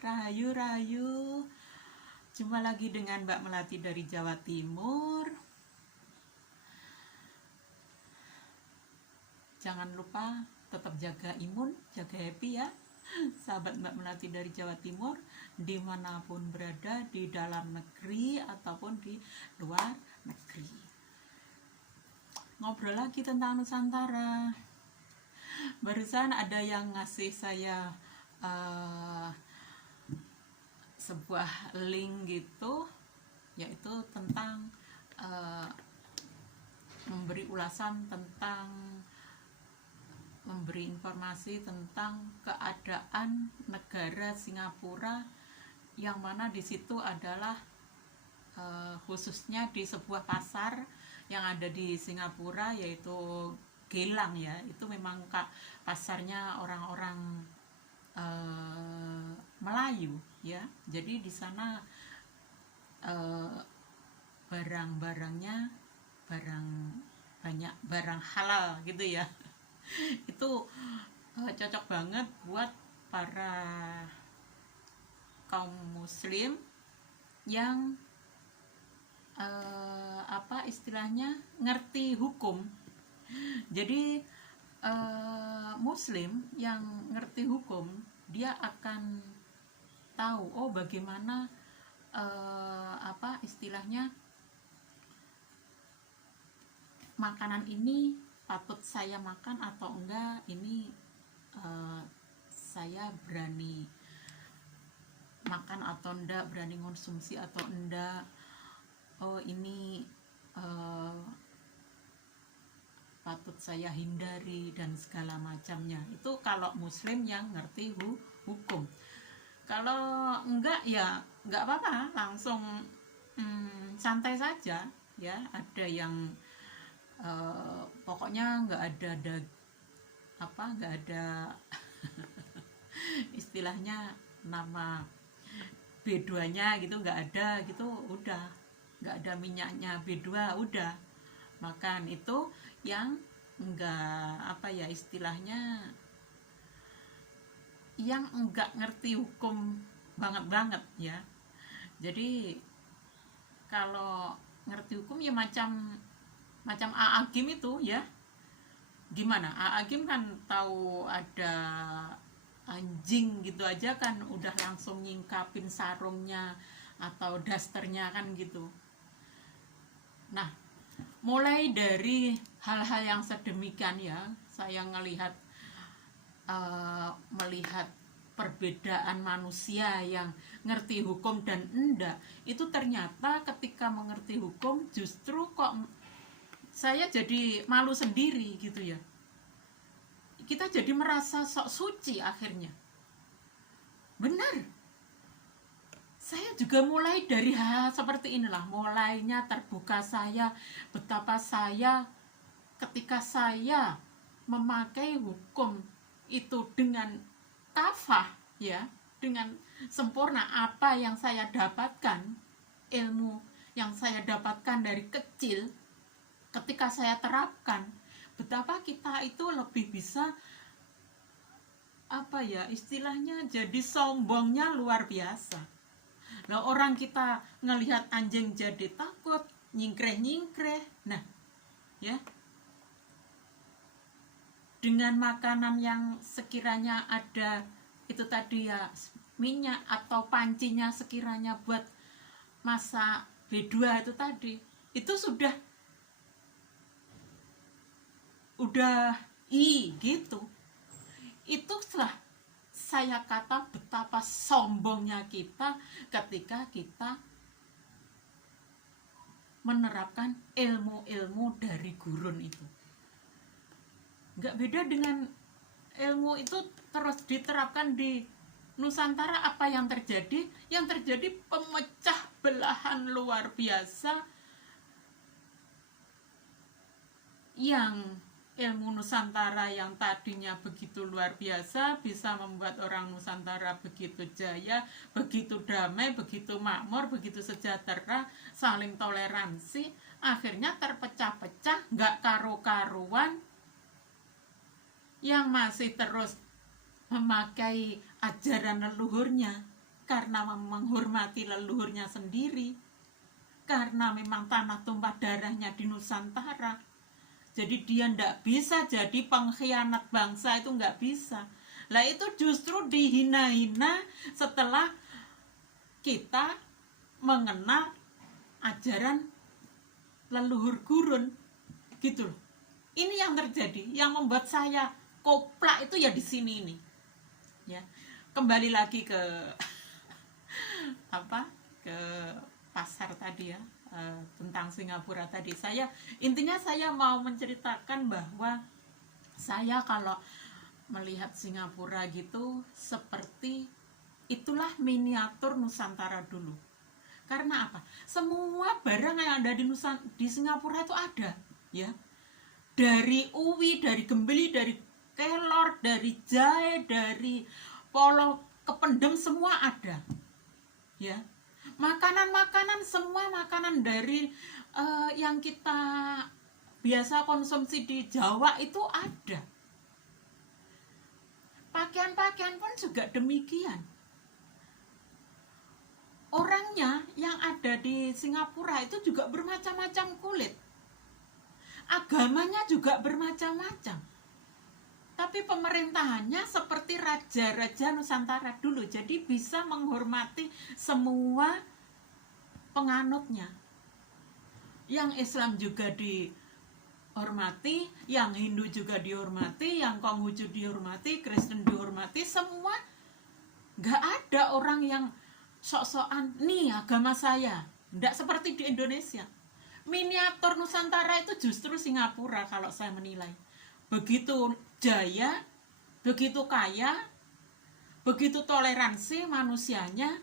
Rahayu. Jumpa lagi dengan Mbak Melati dari Jawa Timur. Jangan lupa tetap jaga imun, jaga happy ya, sahabat Mbak Melati dari Jawa Timur, dimanapun berada, di dalam negeri ataupun di luar negeri. Ngobrol lagi tentang Nusantara. Barusan ada yang ngasih saya sebuah link gitu, yaitu tentang memberi ulasan tentang memberi informasi tentang keadaan negara Singapura, yang mana di situ adalah khususnya di sebuah pasar yang ada di Singapura, yaitu Geylang ya. Itu memang pasarnya orang-orang Melayu ya. Jadi di sana barang-barangnya banyak barang halal gitu ya. Itu cocok banget buat para kaum muslim yang istilahnya ngerti hukum. Jadi muslim yang ngerti hukum, dia akan tahu bagaimana istilahnya makanan ini patut saya makan atau enggak, ini saya berani makan atau enggak, berani konsumsi atau enggak, ini patut saya hindari dan segala macamnya. Itu kalau muslim yang ngerti hukum. Kalau enggak ya enggak apa-apa, langsung santai saja ya. Ada yang pokoknya nggak ada istilahnya nama B2-nya gitu, nggak ada gitu, udah nggak ada minyaknya B2, udah makan. Itu yang nggak istilahnya yang nggak ngerti hukum banget ya. Jadi kalau ngerti hukum ya macam A'agim itu ya. Gimana? A'agim kan tahu ada anjing gitu aja kan udah langsung nyingkapin sarungnya atau dasternya kan gitu. Nah, mulai dari hal-hal yang sedemikian ya, saya melihat perbedaan manusia yang ngerti hukum dan enggak. Itu ternyata ketika mengerti hukum justru kok saya jadi malu sendiri gitu ya. Kita jadi merasa sok suci akhirnya. Benar. Saya juga mulai dari hal seperti inilah, mulainya terbuka saya betapa saya ketika saya memakai hukum itu dengan kafah ya, dengan sempurna, apa yang saya dapatkan, ilmu yang saya dapatkan dari kecil, ketika saya terapkan, betapa kita itu lebih bisa istilahnya jadi sombongnya luar biasa. Nah, orang kita ngelihat anjing jadi takut, nyingkreh. Nah, ya. Dengan makanan yang sekiranya ada itu tadi ya, minyak atau pancinya sekiranya buat masak B2 itu tadi, itu sudah gitu. Itu setelah saya kata betapa sombongnya kita ketika kita menerapkan ilmu-ilmu dari gurun itu. Nggak beda dengan ilmu itu terus diterapkan di Nusantara. Apa yang terjadi? Yang terjadi pemecah belahan luar biasa, yang ilmu Nusantara yang tadinya begitu luar biasa bisa membuat orang Nusantara begitu jaya, begitu damai, begitu makmur, begitu sejahtera, saling toleransi, akhirnya terpecah-pecah, nggak karu-karuan, yang masih terus memakai ajaran leluhurnya karena menghormati leluhurnya sendiri, karena memang tanah tumpah darahnya di Nusantara. Jadi dia ndak bisa jadi pengkhianat bangsa, itu nggak bisa. Lah itu justru dihina-hina setelah kita mengenal ajaran leluhur gurun, gitu loh. Ini yang terjadi, yang membuat saya koplak itu ya di sini ini. Ya, kembali lagi ke ke pasar tadi ya, tentang Singapura tadi. Intinya saya mau menceritakan bahwa saya kalau melihat Singapura gitu seperti itulah miniatur Nusantara dulu. Karena apa? Semua barang yang ada di Singapura itu ada, ya. Dari uwi, dari gembeli, dari kelor, dari jahe, dari polo kependem, semua ada, ya. Makanan-makanan, semua makanan dari yang kita biasa konsumsi di Jawa itu ada. Pakaian-pakaian pun juga demikian. Orangnya yang ada di Singapura itu juga bermacam-macam kulit. Agamanya juga bermacam-macam. Tapi pemerintahannya seperti raja-raja Nusantara dulu. Jadi bisa menghormati semua penganutnya. Yang Islam juga dihormati, yang Hindu juga dihormati, yang Konghucu dihormati, Kristen dihormati, semua. Gak ada orang yang sok-sokan, nih agama saya. Nggak seperti di Indonesia. Miniatur Nusantara itu justru Singapura kalau saya menilai. Begitu jaya, begitu kaya, begitu toleransi manusianya.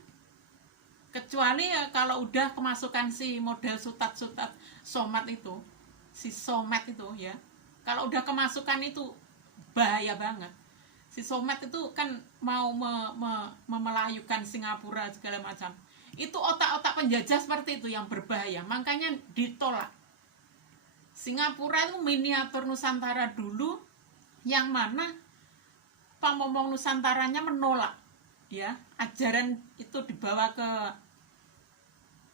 Kecuali ya kalau udah kemasukan si model sutat-sutat somat itu, si somat itu ya. Kalau udah kemasukan itu bahaya banget. Si somat itu kan mau memelayukan Singapura segala macam. Itu otak-otak penjajah seperti itu yang berbahaya. Makanya ditolak. Singapura itu miniatur Nusantara dulu, yang mana pamomong Nusantaranya menolak, ya, ajaran itu dibawa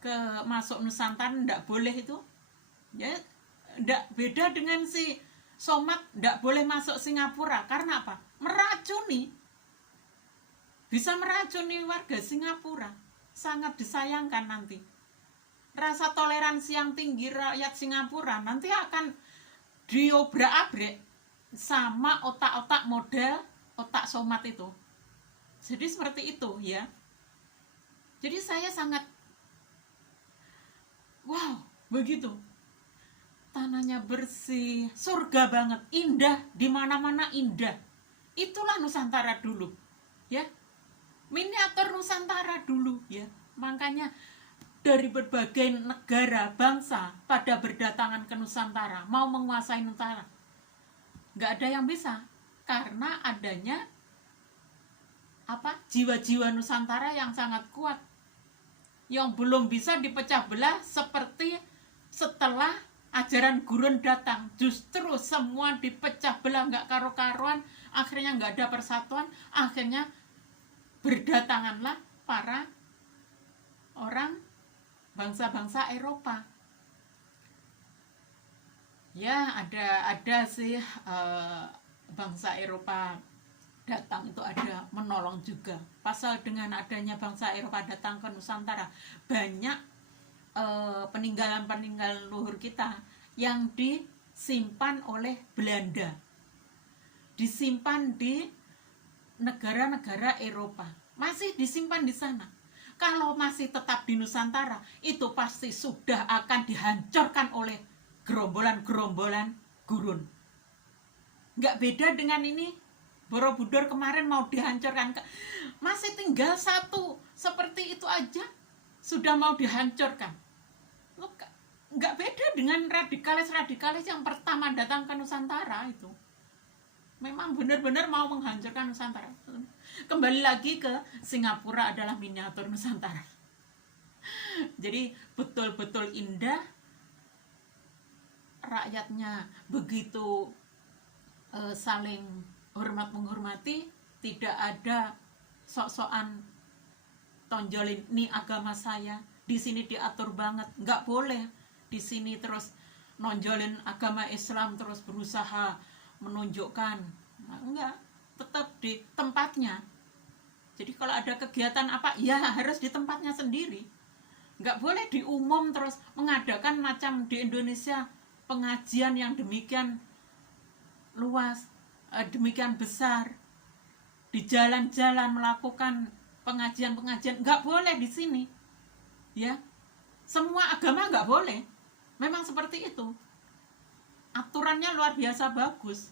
ke masuk Nusantara, ndak boleh itu, ya, ndak beda dengan si somat, ndak boleh masuk Singapura. Karena apa? Meracuni, bisa meracuni warga Singapura. Sangat disayangkan nanti. Rasa toleransi yang tinggi rakyat Singapura nanti akan diobrak-abrik sama otak-otak model otak somat itu. Jadi seperti itu ya. Jadi saya sangat wow, begitu. Tanahnya bersih, surga banget, indah, di mana-mana indah. Itulah Nusantara dulu, ya. Miniatur Nusantara dulu, ya. Makanya dari berbagai negara, bangsa pada berdatangan ke Nusantara, mau menguasai Nusantara. Nggak ada yang bisa, karena adanya jiwa-jiwa Nusantara yang sangat kuat, yang belum bisa dipecah belah seperti setelah ajaran gurun datang. Justru semua dipecah belah, nggak karu-karuan, akhirnya nggak ada persatuan. Akhirnya berdatanganlah para orang bangsa-bangsa Eropa. Ya, ada sih bangsa Eropa datang itu, ada menolong juga. Pasal dengan adanya bangsa Eropa datang ke Nusantara, banyak peninggalan-peninggalan luhur kita yang disimpan oleh Belanda, disimpan di negara-negara Eropa, masih disimpan di sana. Kalau masih tetap di Nusantara, itu pasti sudah akan dihancurkan oleh gerombolan-gerombolan gurun. Nggak beda dengan ini, Borobudur kemarin mau dihancurkan, masih tinggal satu seperti itu aja sudah mau dihancurkan. Nggak beda dengan radikalis-radikalis yang pertama datang ke Nusantara itu. Memang benar-benar mau menghancurkan Nusantara. Kembali lagi ke Singapura adalah miniatur Nusantara. Jadi betul-betul indah, rakyatnya begitu saling hormat menghormati, tidak ada sok-sokan tonjolin nih agama saya, di sini diatur banget, nggak boleh di sini terus nonjolin agama Islam terus berusaha menunjukkan. Nah, enggak, tetap di tempatnya. Jadi kalau ada kegiatan apa, ya harus di tempatnya sendiri. Nggak boleh di umum terus mengadakan macam di Indonesia pengajian yang demikian luas, demikian besar, di jalan-jalan melakukan pengajian-pengajian. Nggak boleh di sini, ya. Semua agama nggak boleh. Memang seperti itu. Aturannya luar biasa bagus.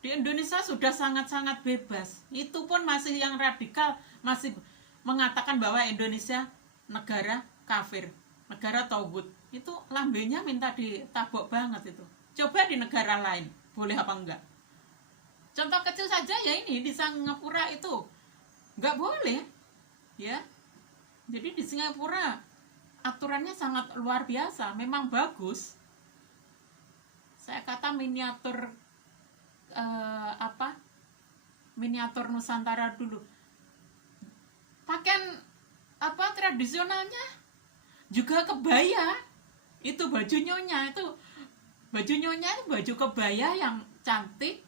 Di Indonesia sudah sangat-sangat bebas. Itu pun masih yang radikal, masih mengatakan bahwa Indonesia negara kafir, negara tauhid. Itu lambenya minta ditabok banget itu. Coba di negara lain, boleh apa enggak? Contoh kecil saja ya ini, di Singapura itu nggak boleh, ya. Jadi di Singapura aturannya sangat luar biasa, memang bagus. Saya kata miniatur miniatur Nusantara dulu. Pakaian tradisionalnya juga kebaya. Itu baju nyonya itu baju kebaya yang cantik,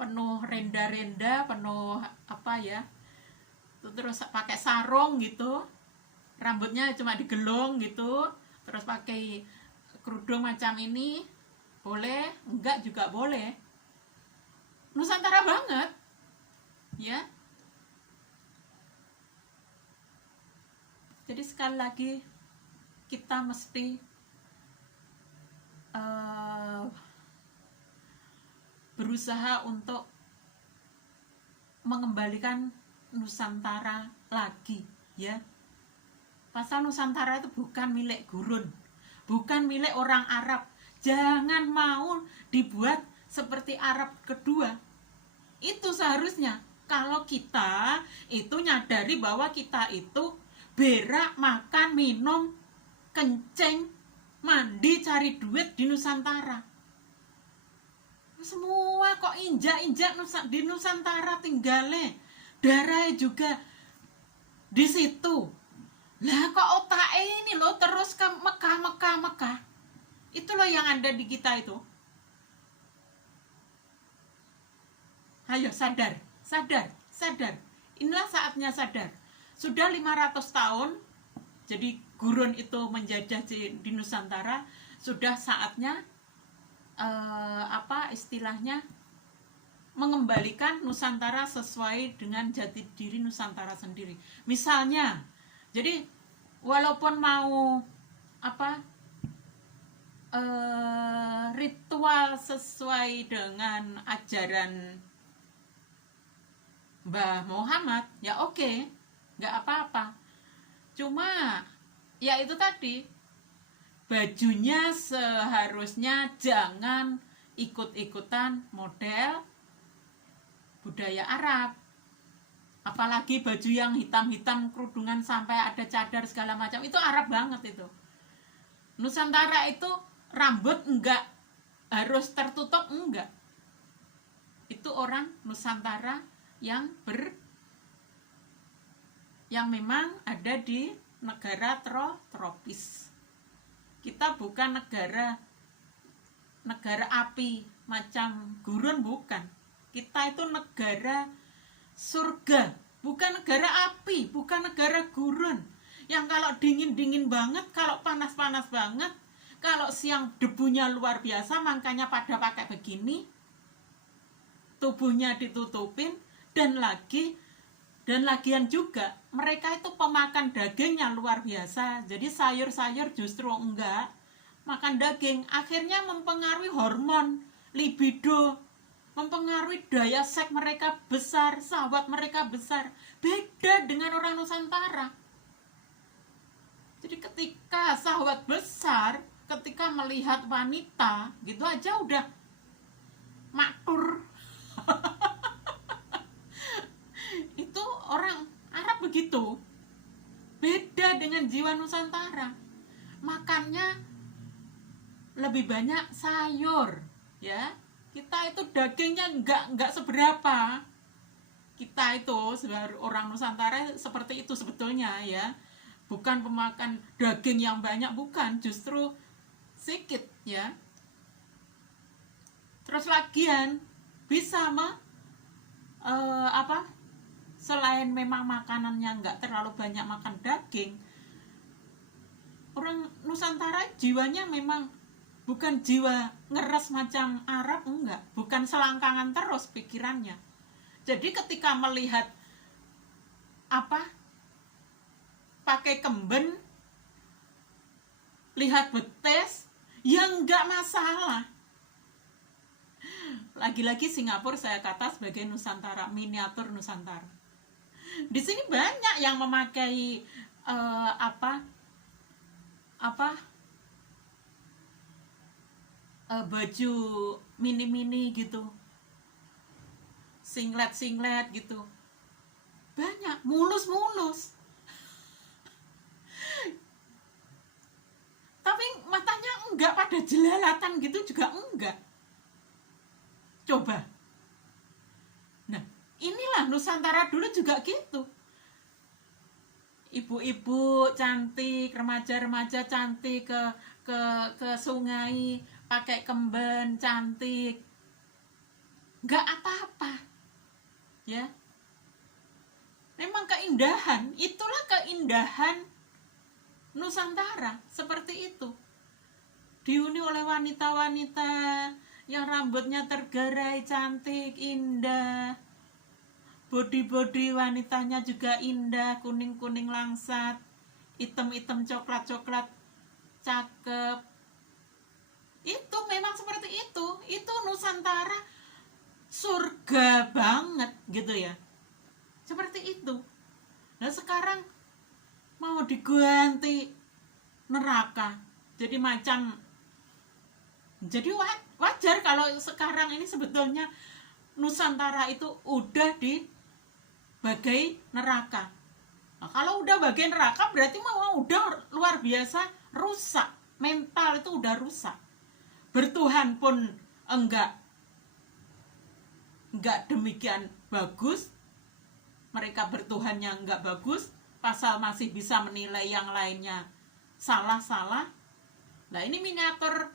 penuh renda-renda, penuh terus pakai sarung gitu, rambutnya cuma digelung gitu, terus pakai kerudung macam ini, boleh, enggak juga boleh. Nusantara banget, ya. Jadi sekali lagi kita mesti berusaha untuk mengembalikan Nusantara lagi, ya. Pasal Nusantara itu bukan milik gurun, bukan milik orang Arab. Jangan mau dibuat seperti Arab kedua. Itu seharusnya kalau kita itu nyadari bahwa kita itu berak, makan, minum, kencing, mandi, cari duit di Nusantara. Semua kok injak-injak di Nusantara tinggalnya, darahnya juga di situ. Lah kok otak ini loh terus ke Mekah. Itu loh yang ada di kita itu. Ayo sadar. Inilah saatnya sadar. Sudah 500 tahun, jadi gurun itu menjajah di Nusantara. Sudah saatnya istilahnya mengembalikan Nusantara sesuai dengan jati diri Nusantara sendiri. Misalnya, jadi walaupun mau ritual sesuai dengan ajaran Mbah Muhammad, ya oke, nggak apa-apa. Cuma ya itu tadi, bajunya seharusnya jangan ikut-ikutan model budaya Arab. Apalagi baju yang hitam-hitam, kerudungan sampai ada cadar segala macam, itu Arab banget itu. Nusantara itu rambut enggak harus tertutup, enggak. Itu orang Nusantara yang memang ada di negara tropis. Kita bukan negara api macam gurun, bukan. Kita itu negara surga, bukan negara api, bukan negara gurun. Yang kalau dingin-dingin banget, kalau panas-panas banget, kalau siang debunya luar biasa, makanya pada pakai begini, tubuhnya ditutupin, dan lagian juga mereka itu pemakan daging yang luar biasa. Jadi sayur-sayur justru enggak, makan daging. Akhirnya mempengaruhi hormon, libido, mempengaruhi daya seks mereka besar, syahwat mereka besar. Beda dengan orang Nusantara. Jadi ketika syahwat besar, ketika melihat wanita gitu aja udah maktur. Itu orang Arab begitu. Beda dengan jiwa Nusantara. Makannya lebih banyak sayur, ya. Kita itu dagingnya enggak seberapa. Kita kita itu sebagai orang Nusantara seperti itu sebetulnya ya, bukan pemakan daging yang banyak, bukan, justru sedikit ya. Terus lagian bisa selain memang makanannya nggak terlalu banyak makan daging, orang Nusantara jiwanya memang bukan jiwa ngeres macam Arab, enggak, bukan selangkangan terus pikirannya. Jadi ketika melihat pakai kemben, lihat betes, ya enggak masalah. Lagi-lagi Singapura saya kata sebagai Nusantara, miniatur Nusantara. Di sini banyak yang memakai baju mini-mini gitu, singlet gitu, banyak, mulus tapi matanya enggak pada jelalatan gitu juga enggak. Coba, nah inilah Nusantara dulu juga gitu, ibu-ibu cantik, remaja-remaja cantik ke sungai pakai kemben cantik, nggak apa-apa ya. Memang keindahan, itulah keindahan Nusantara, seperti itu, dihuni oleh wanita-wanita yang rambutnya tergerai cantik, indah, body wanitanya juga indah, kuning langsat, hitam coklat cakep. Itu memang seperti itu Nusantara, surga banget gitu ya, seperti itu. Nah sekarang mau diganti neraka, jadi wajar kalau sekarang ini sebetulnya Nusantara itu udah di bagai neraka. Nah, kalau udah bagai neraka berarti udah luar biasa rusak, mental itu udah rusak. Bertuhan pun enggak demikian bagus, mereka bertuhannya enggak bagus, pasal masih bisa menilai yang lainnya salah. Nah ini miniatur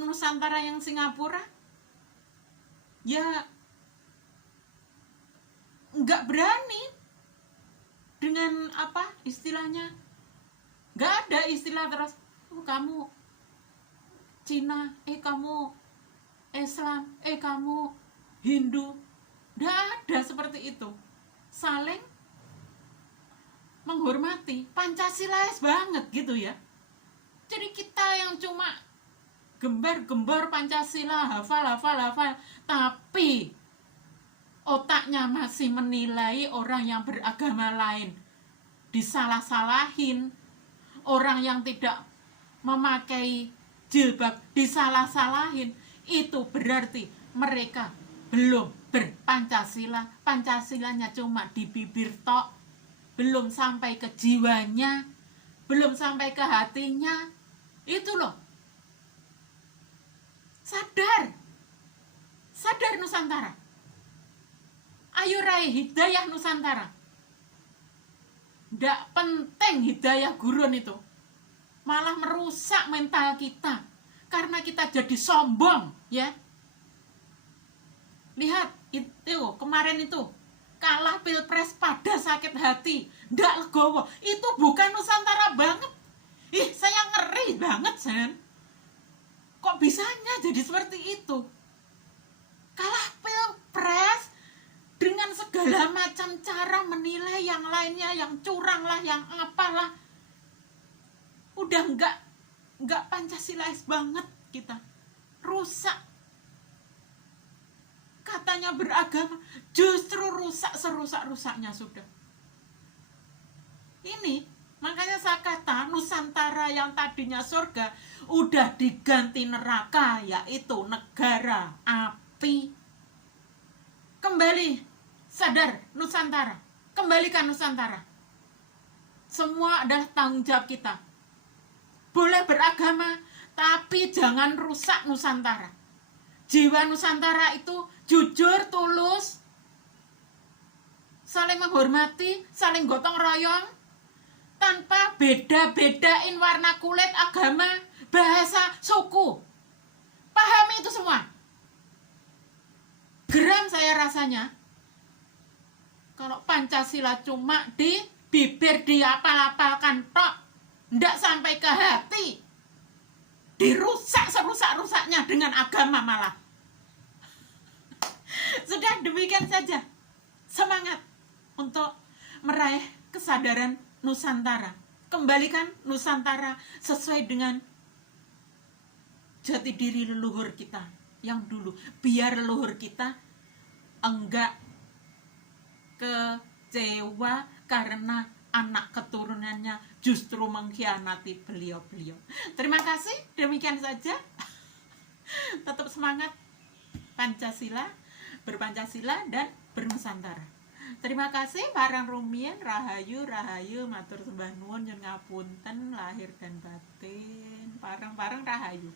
Nusantara yang Singapura ya nggak berani dengan istilahnya, nggak ada istilah terus kamu Cina, kamu Islam, kamu Hindu, nggak ada seperti itu. Saling menghormati, Pancasilais banget gitu ya. Jadi kita yang cuma gembar-gembar Pancasila, hafal, tapi otaknya masih menilai orang yang beragama lain disalah-salahin, orang yang tidak memakai jilbab disalah-salahin. Itu berarti mereka belum berpancasila, Pancasilanya cuma di bibir tok, belum sampai ke jiwanya, belum sampai ke hatinya. Itu loh, sadar Nusantara, ayo raih hidayah Nusantara. Nggak penting hidayah gurun itu, malah merusak mental kita karena kita jadi sombong ya. Lihat itu kemarin itu kalah pilpres pada sakit hati, nggak legowo, itu bukan Nusantara banget. Saya ngeri banget Sen, kok bisanya jadi seperti itu, kalah pilpres dengan segala macam cara menilai yang lainnya, yang curang lah, yang apalah. Udah nggak Pancasilais banget kita, rusak. Katanya beragama, justru rusak serusak-rusaknya sudah. Ini makanya saya kata Nusantara yang tadinya surga udah diganti neraka, yaitu negara api. Kembali sadar Nusantara, kembalikan Nusantara. Semua adalah tanggung jawab kita. Boleh beragama, tapi jangan rusak Nusantara. Jiwa Nusantara itu jujur, tulus, saling menghormati, saling gotong royong, tanpa beda-bedain warna kulit, agama, bahasa, suku. Pahami itu semua. Geram saya rasanya kalau Pancasila cuma di bibir diapal-apalkan tok, ndak sampai ke hati, dirusak serusak-rusaknya dengan agama malah. Sudah, demikian saja. Semangat untuk meraih kesadaran Nusantara. Kembalikan Nusantara sesuai dengan jati diri leluhur kita yang dulu. Biar leluhur kita enggak kecewa karena anak keturunannya justru mengkhianati beliau-beliau. Terima kasih, demikian saja. Tetap semangat Pancasila, berpancasila dan bernusantara. Terima kasih parang rumiyin, rahayu rahayu, matur sembah nuwun nyun ngapunten lahir dan batin, parang-parang rahayu.